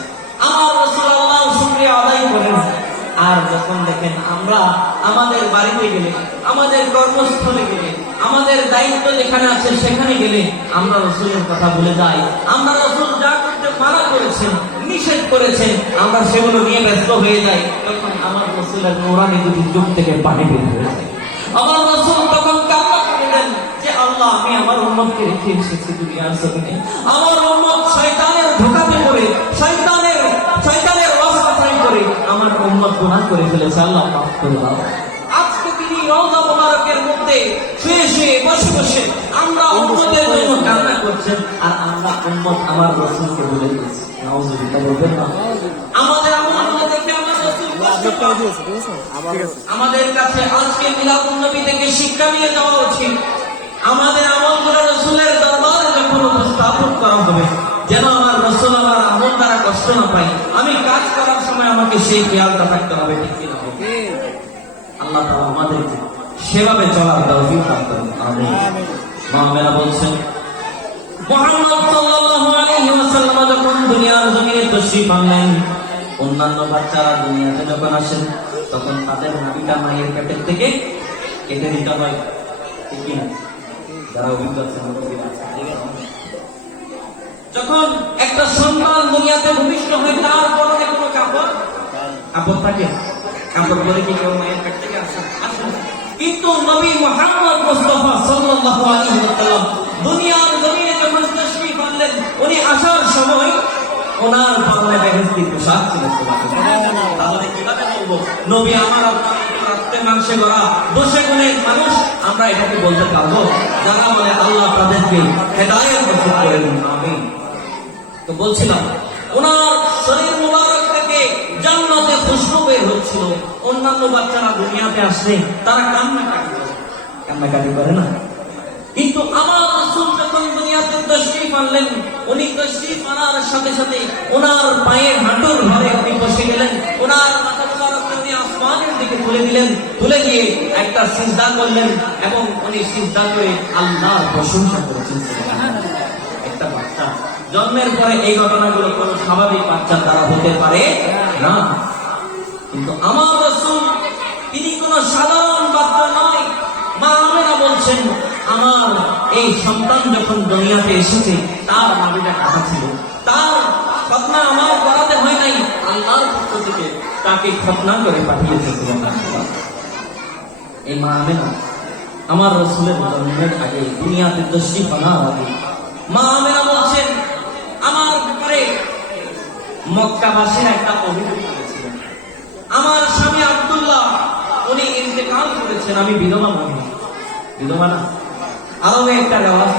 আমার রাসূলুল্লাহ শুকরিয়া আদায় করেন। আর যখন দেখেন আমরা আমাদের বাড়িতে গেলে, আমাদের কর্মস্থলে গেলে, আমাদের দায়িত্ব যেখানে আছে সেখানে গেলে আমরা রাসূলের কথা ভুলে যাই, আমরা রাসূল যা করতে মানা করেছেন, নিষেধ করেছেন, আমরা সেগুলো নিয়ে ব্যস্ত হয়ে যাই, তখন আমার রাসূলের নূরানি দুটি চোখ থেকে পানি বের হয়ে যায়। আমার রাসূল তখন কান্না করে দেন যে আল্লাহ, আমি আমার উম্মতকে রেখে এসেছি দুনিয়ার জমিনে, আমার উম্মত শয়তানের ধোঁকাতে পড়ে, শয়তানের ওয়াসওয়াসায় পড়ে আমার উম্মত গুনাহ করে ফেলেছে, আল্লাহ মাফ করে দাও। আজকে তিনি রওজা মুবারকের মধ্যে শুয়ে শুয়ে বসে বসে আমরা উম্মতের জন্য কান্না করছেন, আর আমরা উম্মত আমার রাসূলকে ভুলে গেছি। নাউযুবিল্লাহ, বলবেন না? আমাদের আমলগুলো দেখে আমার রাসূল কষ্ট পায়। আমাদের কাছে আজকে মিলাদুন নবী থেকে শিক্ষা নিয়ে যাওয়া উচিত। আমাদের আমলগুলো রাসূলের দরবারে যখন উপস্থাপন করা হবে, যেন আমার রাসূল আমার আমল দ্বারা কষ্ট না পায়। আমি কাজ করার সময় আমাকে সেই খেয়ালটা থাকতে হবে, ঠিক কি না? আল্লাহ তাআলা আমাদেরকে সেভাবে চলার তৌফিক দান করুন, আমিন। মা বলছেন মুহাম্মদ সাল্লাল্লাহু আলাইহি ওয়াসাল্লাম যখন দুনিয়ার জমিনে তাশরীফ আনলেন, অন্যান্য বাচ্চারা দুনিয়াতে যখন আসেন তখন তাদের নাভিটা মায়ের পেটের থেকে কেটে দিতে হয়, ঠিক কি না? যারা অভিজ্ঞ আছেন, যখন একটা সন্তান দুনিয়াতে ভূমিষ্ঠ হয় তার পরনে কোনো কাপড় থাকে? কাপড় পরে কি কেউ মায়ের পেট থেকে আসে? কিন্তু নবী মুহাম্মদ মুস্তাফা সাল্লাল্লাহু আলাইহি ওয়াসাল্লাম দুনিয়ার জমিনে যখন তাশরীফ আনলেন, উনি আসার সময় ওনার পরনে বেহেশতি পোশাক ছিল। তাহলে কিভাবে বলবো নবী আমার আপনার রক্তে মাংসে গড়া 200 গুণের মানুষ? আমরা এটাকে বলতে পারবো? যারা বলে আল্লাহ তাদেরকে হেদায়েত নসিব করেন, আমিন। তো বলছিলাম ওনার শরীর মুবারক থেকে জান্নাতে খুশবু বের হচ্ছিল। অন্যান্য বাচ্চারা দুনিয়াতে আসলে তারা কান্নাকাটি করে না, কিন্তু আমার রাসূল যখন দুনিয়াতে তাশরীফ আনলেন, উনি তাশরীফ আনার সাথে সাথে ওনার পায়ের হাঁটুর ঘরে উনি বসে গেলেন, ওনার মাথা মুবারক উনি আসমানের দিকে তুলে দিলেন, তুলে দিয়ে একটা সিজদা করলেন এবং উনি সিজদা করে আল্লাহর প্রশংসা করেছেন। একটা বাচ্চা জন্মের পরে এই ঘটনাগুলো কোনো স্বাভাবিক বাচ্চার দ্বারা হতে পারে না, কিন্তু আমার রাসূল তিনি কোনো সাধারণ বাচ্চা নয়। মা আমেনা বলছেন আমার এই সন্তান যখন দুনিয়াতে এসেছে তার নাভিটা কাটা ছিল, তার খতনা আমার করাতে হয় নাই, আল্লাহর পক্ষ থেকে তাকে খতনা করে পাঠিয়েছে। এই মা আমেনা আমার রাসূলের জন্মের আগে, দুনিয়াতে তাশরীফ আনার আগে, মা আমেনা বলছেন আমার ব্যাপারে মক্কাবাসীর একটা অভিযোগ করেছিলেন। আমার স্বামী আব্দুল্লাহ উনি ইন্তেকাল করেছেন, আমি বিধবা মহিলা। বিধবা না, আরবে একটা রেওয়াজ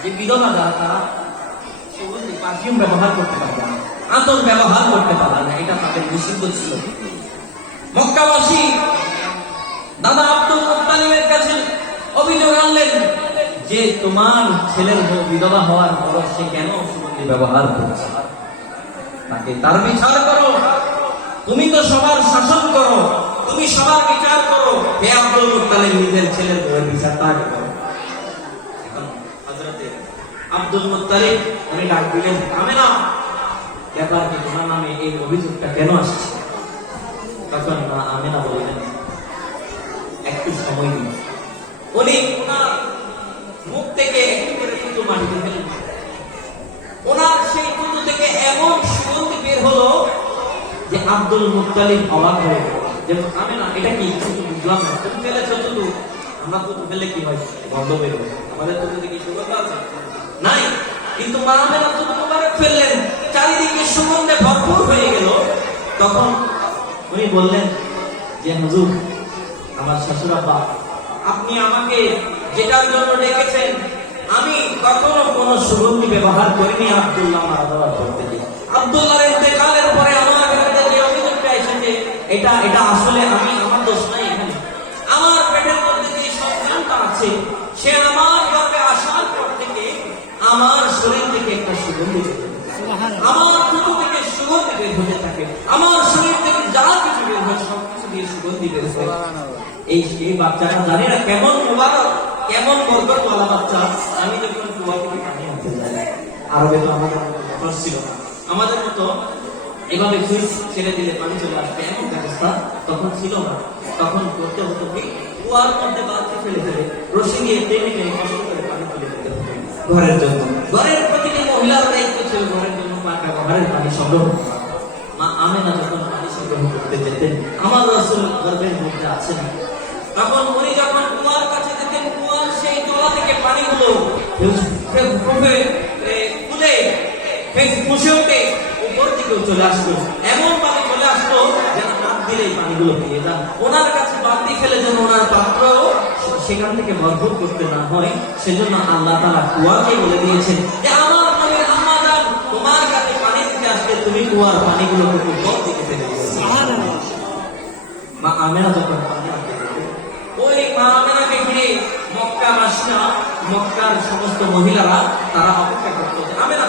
যে বিধবা যারা তারা পারফিউম ব্যবহার করতে পারবে না, আতর ব্যবহার করতে পারবে না, এটা তাদের নিষিদ্ধ ছিল। মক্কাবাসী দাদা আব্দুল মুত্তালিবের কাছে অভিযোগ আনলেন যে তোমার ছেলের বিধবা হওয়ার পর সে কেন সুগন্ধি ব্যবহার করছে, তাকে তার বিচার করো। তুমি তো সবার শাসন করো, তুমি সবার বিচার করো, হে আব্দুল মুত্তালিব নিজের ছেলের বউয়ের বিচার তাকে করো। এখন হযরতে আব্দুল মুত্তালিব উনি ডাক দিলেন, আমেনা ব্যাপার কি, তোমার নামে এই অভিযোগটা কেন আসছে? তখন মা আমেনা বললেন একটু সময় দিন। উনি ওনার মুখ থেকে একটু করে থুতু মাটিতে ফেলেন, ওনার সেই থুতু থেকে এমন সুগন্ধি বের হলো যে আব্দুল মুত্তালিব অবাক হয়ে গেল যে আমেনা এটা কি? থুতু বুঝলাম না, তুমি ফেলেছো থুতু, আমরা থুতু ফেললে কি হয়? গন্ধ বের হয়, আমাদের থুতু থেকে সুগন্ধ আছে নাই, কিন্তু মা আমেনা থুতু মুবারক ফেললেন। চারিদিকে সুগন্ধে ভরপুর হয়ে গেল, তখন উনি বললেন যে হুজুর, আমার শ্বশুর আব্বা, আপনি আমাকে যেটার জন্য ডেকেছেন আমি কখনো কোনো সুগন্ধি ব্যবহার করিনি আব্দুল্লাহ মারা যাওয়ার পর থেকে। আব্দুল্লাহর ইন্তেকালের পরে আমার বিরুদ্ধে যে অভিযোগটা এসেছে, এটা আসলে আমার দোষ নাই। এখানে আমার পেটের মধ্যে যে সন্তানটা আছে, সে আমার গর্ভে আসার পর থেকে আমার শরীর থেকে একটা সুগন্ধি বের হয়, আমার চুটো থেকে সুগন্ধি বের হতে থাকে, আমার শরীর থেকে যা কিছু বের হয় সবকিছু দিয়ে সুগন্ধি বের হয়। এই বাচ্চাটা জানি না কেমন মোবারক, কেমন বরকতওয়ালা বাচ্চা। আমি যখন কুয়া থেকে পানি আনতে যাই, আরবে তো আমাদের মোটর ছিল না, আমাদের মতো এভাবে সুইচ ছেড়ে দিলে পানি চলে আসবে এমন ব্যবস্থা তখন ছিল না। তখন করতে হতো কি, কুয়ার মধ্যে বালতি ফেলে ফেলে রশি দিয়ে টেনে টেনে কষ্ট করে পানি তুলে দিতে হতো ঘরের জন্য। ঘরের প্রতিটি মহিলার দায়িত্ব ছিল ঘরের জন্য পাকা ঘরের পানি সংগ্রহ। মা আমেনা যখন পানি সংগ্রহ করতে যেতেন, আমার রাসূল গর্ভের মধ্যে আছেন, তখন উনি যখন কুয়ার কাছে যেতেন, কুয়ার সেই তলা থেকে পানিগুলো ফুসে উঠে উপর দিকেও চলে আসতো, এমন পানি চলে আসতো যেন হাত দিলেই পানিগুলো পেয়ে যান। ওনার কাছে বালতি ফেলে যেন ওনার পাত্র সেখান থেকে ভরপুর করতে না হয়, সেজন্য আল্লাহ তাআলা কুয়াকে বলে দিয়েছেন যে আমার নবীর আম্মা জান, তোমার কাছে পানি দিতে আসলে তুমি কুয়ার পানিগুলো উপর দিকে ফেলে দিও। সুবহানাল্লাহ। মা আমেনা যখন পানি আনতে যেতেন, ওই মা আমেনাকে ঘিরে মক্কাবাসীরা, মক্কার সমস্ত মহিলারা তারা অপেক্ষা করতো যে আমেনা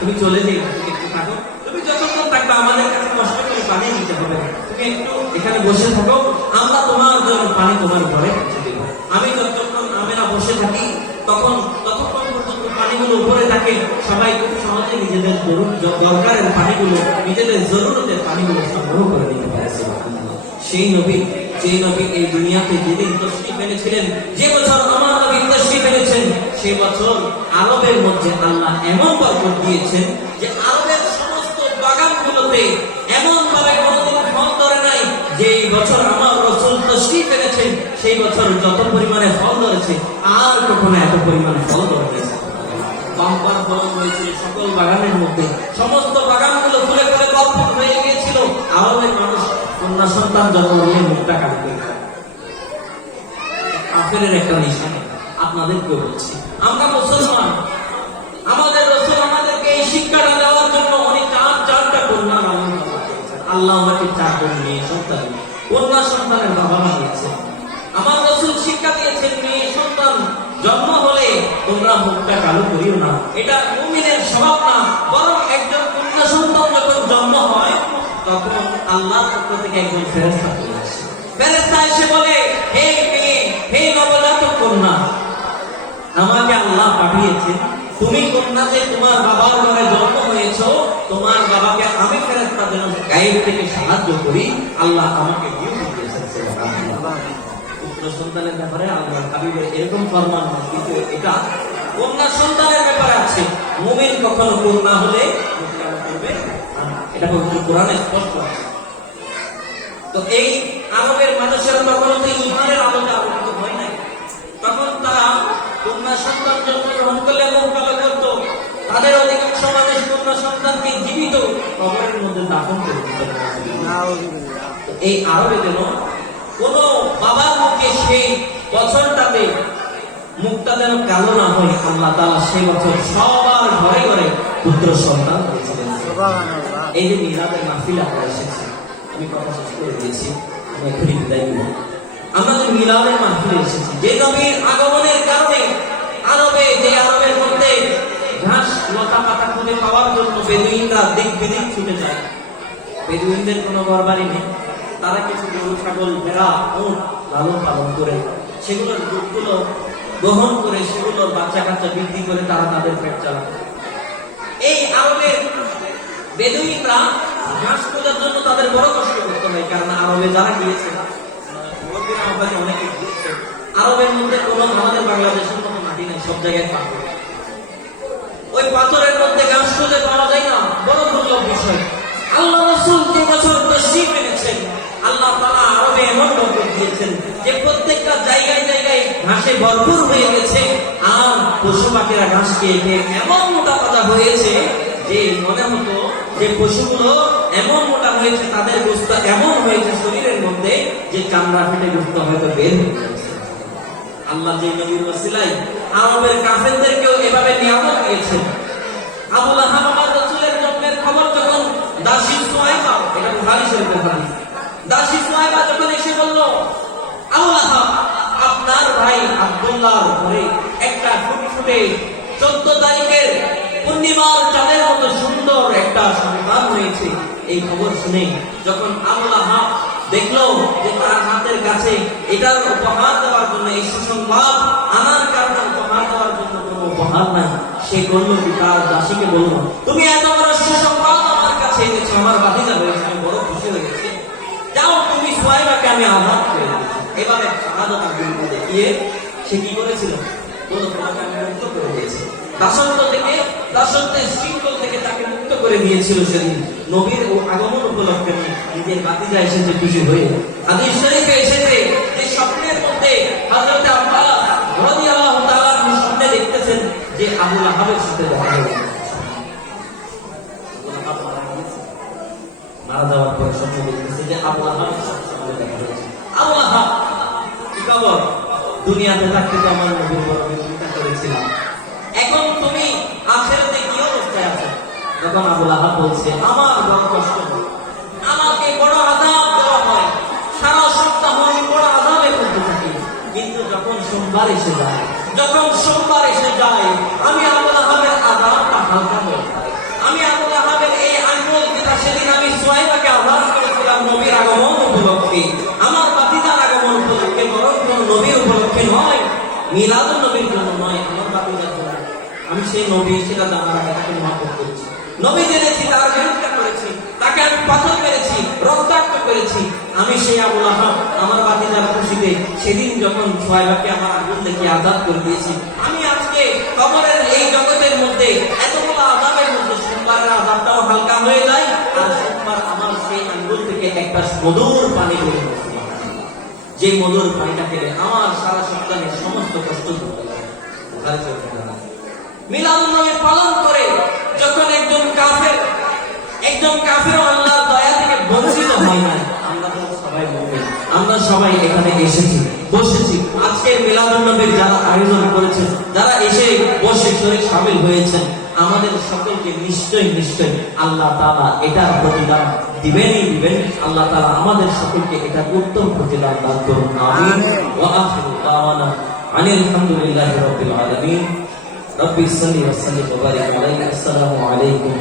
তুমি চলে যাই, একটু থাকো, তুমি যতক্ষণ থাকবে আমাদের কাছে কষ্ট করে পানি নিতে হবে না, তুমি একটু এখানে বসে থাকো, আমরা তোমার জন্য পানি তোমার ঘরে পৌঁছে দেবো। আমি যতক্ষণ আমেনা বসে থাকি ততক্ষণ পর্যন্ত পানিগুলো উপরে থাকে, সবাই খুব সহজে নিজেদের দরকারের পানিগুলো, নিজেদের জরুরতের পানিগুলো সংগ্রহ করে নিতে পারে। সেই নবী, যে নবী এই দুনিয়াতে যেদিন তশরিফ এনেছিলেন, যে বছর আমার নবী তশরিফ এনেছেন, সেই বছর আরবের মধ্যে আল্লাহ এমন বরকত দিয়েছেন যে আরবের সমস্ত বাগানগুলোতে এমন ভাবে কোনোদিন ফল ধরে নাই। যে বছর আমার রাসূল তশরিফ এনেছেন, সেই বছর যত পরিমাণে ফল ধরেছে আর কখনো এত পরিমাণে ফল ধরেছে। বাম্পার ফল হয়েছিল সকল বাগানের মধ্যে, সমস্ত বাগানগুলো ফুলে ফুলে ভরপুর হয়ে গিয়েছিল। আরবের মানুষ কন্যা সন্তান জন্ম নিয়ে মুখটা কাটতে, কাফেরের একটা নিশানা। আপনাদেরকে বলছি, আমরা মুসলমান, আমাদের রাসূল আমাদেরকে এই শিক্ষাটা দেওয়ার জন্য উনি চারটা কন্যা লালন পালন করেছেন। আল্লাহ আমাকে 4 মেয়ে সন্তান, কন্যা সন্তানের বাবা বানিয়েছেন। আমার রাসূল শিক্ষা দিয়েছেন, মেয়ে সন্তান জন্ম হলে তোমরা মুখটা কালো করিও না, এটা মুমিনের স্বভাব না, বরং একজন কন্যা সন্তান যখন জন্ম হয় তখন আল্লাহর পক্ষ থেকে একজন ফেরেশতা চলে আসে। ফেরেশতা এসে বলে, হে মেয়ে, হে নবজাতক কন্যা, আমাকে আল্লাহ পাঠিয়েছেন, তুমি কন্যা যে তোমার বাবার ঘরে জন্ম হয়েছো, তোমার বাবাকে আমি ফেরেশতা যেন গায়েব থেকে সাহায্য করি, আল্লাহ আমাকে ডিউটি দিয়েছেন। সুবহানাল্লাহ। পুত্র সন্তানের ব্যাপারে আল্লাহর হাবিবের এরকম ফরমান, কিন্তু এটা কন্যা সন্তানের ব্যাপারে আছে। মুমিন কখনো কন্যা হলে করবে, এটা পবিত্র কোরআনে স্পষ্ট আছে। তো এই আরবের মানুষেরা তখন তো ঈমানের আলোতে আলোকিত হয় নাই, তখন তারা কন্যা সন্তান জন্মগ্রহণ করলে মুখ কালো করত। তাদের অধিকাংশ মানুষ কন্যা সন্তানকে জীবিত কবরের মধ্যে দাফন করে দিত। এই আরবে যেন কোন বাবার মুখে সেই বছরটাতে মুখটা যেন কালো না হয়, আল্লাহ তাআলা সেই বছর সবার ঘরে ঘরে পুত্র সন্তান দিয়েছিলেন। এই যে মিলাদের মাহফিল আমরা এসেছি, আমি কথা শেষ করে দিয়েছি, আমি এখনই বিদায় দিব। আমরা যে মিলাদের মাহফিলে এসেছি, যে নবীর আগমনের কারণে আরবে, যে আরবের মধ্যে ঘাস লতা পাতা খুঁজে পাওয়ার জন্য বেদুইনরা দিক বিদিক ছুটে যায়। বেদুইনদের কোনো ঘর বাড়ি নেই, তারা কিছু গরু ছাগল ভেড়া উট লালন পালন করে সেগুলোর দুধগুলো গ্রহণ করে সেগুলোর বাচ্চা কাচ্চা বৃদ্ধি করে তারা তাদের পেট চালায়। এই আরবের বেদুইনরা ঘাস খোঁজার জন্য তাদের বড় কষ্ট করতে হয়, কারণ আরবে যারা গিয়েছে অনেকে গিয়েছে, আরবের মধ্যে কোনো আমাদের বাংলাদেশের মতো মাটি নাই, সব জায়গায় পাথর। ওই পাথরের মধ্যে ঘাস খুঁজে পাওয়া যায় না, বড় দুর্লভ বিষয়। আল্লাহ রাসূল যে বছর তশরিফ এনেছেন, আল্লাহ তাআলা আরবে এমন বরকত দিয়েছেন যে প্রত্যেকটা জায়গায় জায়গায় ঘাসে ভরপুর হয়ে গেছে, আর পশু পাখিরা ঘাস খেয়ে খেয়ে এমন মোটা তাজা হয়েছে যে মনে হতো যে পশুগুলো এমন মোটা হয়েছে, তাদের গোশত এমন হয়েছে শরীরের মধ্যে যে চামড়া ফেটে গোশত হয়তো বের হয়ে যাচ্ছে। আল্লাহ যে নবীর ওসিলায় আরবের কাফেরদেরকেও এভাবে নিয়ামত দিয়েছেন। আবু লাহাব আমার রাসূলের জন্মের খবর যখন দাসী সুহাইবা, এটা বুখারী শরীফের হাদিস, দাসী সুহাইবা যখন এসে বলল, আবু লাহাব আপনার ভাই আব্দুল্লাহর ঘরে একটা ফুটফুটে 14 তারিখের পূর্ণিমার চাঁদের মতো সুন্দর একটা সন্তান হয়েছে, এই খবর শুনে যখন আবু লাহাব দেখলো যে তার হাতের কাছে এটার উপহার দেওয়ার জন্য, এই সুসংবাদ আনার কারণে উপহার দেওয়ার জন্য কোনো উপহার নাই, সে করলো কি তার দাসীকে বলল, তুমি এত বড় সুসংবাদ আমার কাছে এনেছো, আমার ভাতিজা হয়েছে, আমি বড় খুশি হয়েছি, যাও তুমি সুহাইবাকে আমি আঘাত করে দিচ্ছি। এবারে শাহাদাত আঙ্গুলটা দেখিয়ে সে কি করেছিল, বলল তোমাকে আমি মুক্ত করে দিয়েছি, দাসত্বের শৃঙ্খল থেকে তাকে মুক্ত করে দিয়েছিল সেদিন নবীর ও আগমন উপলক্ষে নিজের ভাতিজা এসেছে খুশি হয়ে। হাদিস শরীফে এসেছে যে স্বপ্নের মধ্যে হযরত আব্বাস রাদিয়াল্লাহু তাআলা স্বপ্নে দেখতেছেন যে আবু লাহাবের সাথে দেখা হয়েছে। মারা যাওয়ার পর স্বপ্নে দেখতেছে যে আবু লাহাবের সাথে দেখা হয়েছে। আবু লাহাব কি খবর, দুনিয়াতে থাকতে তো আমার নবীর বড় বিরোধিতা করেছিলাম, এখন তুমি আখিরাতে কি অবস্থায় আছো? যখন আবু লাহাব বলছে আমার বড় কষ্ট হয়, আমাকে বড় আযাব দেওয়া হয়, সারা সপ্তাহ আমি বড় আযাবের মধ্যে থাকি, কিন্তু যখন সোমবার এসে যায় আমি আবু লাহাবের আযাবটা হালকা হয়ে যায়। আমি আবু লাহাবের এই আঙ্গুল যেটা সেদিন আমি সুহাইবাকে আঘাত করেছিলাম নবীর আগমন উপলক্ষে, আমার ভাতিজার আগমন উপলক্ষে, বরং কোন নবীর উপলক্ষে নয়, মিলাদুন নবীর জন্য নয়, আমার ভাতিজার জন্য, আমি সেই নবী সেটা জানার আগে তাকে মহব্বত করেছি, নবী জেনেছি, তার বিরোধিতা করেছি, তাকে আমি পাথর মেরেছি, রক্তাক্ত করেছি, আমি সেই আবু লাহাব আমার ভাতিজার খুশিতে সেদিন যখন সুহাইবাকে আমার আগুন দেখে আযাদ করে দিয়েছি, আমি আজকে কবরের এই জগতের মধ্যে এতগুলো আযাবের মধ্যে সোমবারের আযাবটাও হালকা হয়ে যায়, আর সোমবার আমার সেই আঙ্গুল থেকে একটা মধুর পানি বের হচ্ছে, যে মধুর পানিটা খেলে আমার সারা সপ্তাহের সমস্ত কষ্ট দূর হয়ে যায়। মিলাদুন নবী পালন করে যখন একজন কাফের আল্লাহর দয়া থেকে বঞ্চিত হয় না, আমরা সবাই এখানে এসেছি, বসেছি, আজকের মিলাদুন নবীর যারা আয়োজন করেছেন, যারা এসে বসে শরীক শামিল হয়েছেন, আমাদের সকলকে নিশ্চয়ই আল্লাহ তাআলা এটার প্রতিদান দিবেন। আল্লাহ তাআলা আমাদের সকলকে এটা উত্তম প্রতিদান দান করুন, আমিন। ওয়া আখিরু দাওয়ানা আনিল হামদুলিল্লাহি রাব্বিল আলামিন। রব্বি সাল্লি ওয়া সাল্লিম ওয়া বারিক আলাইহি। আসসালামু আলাইকুম।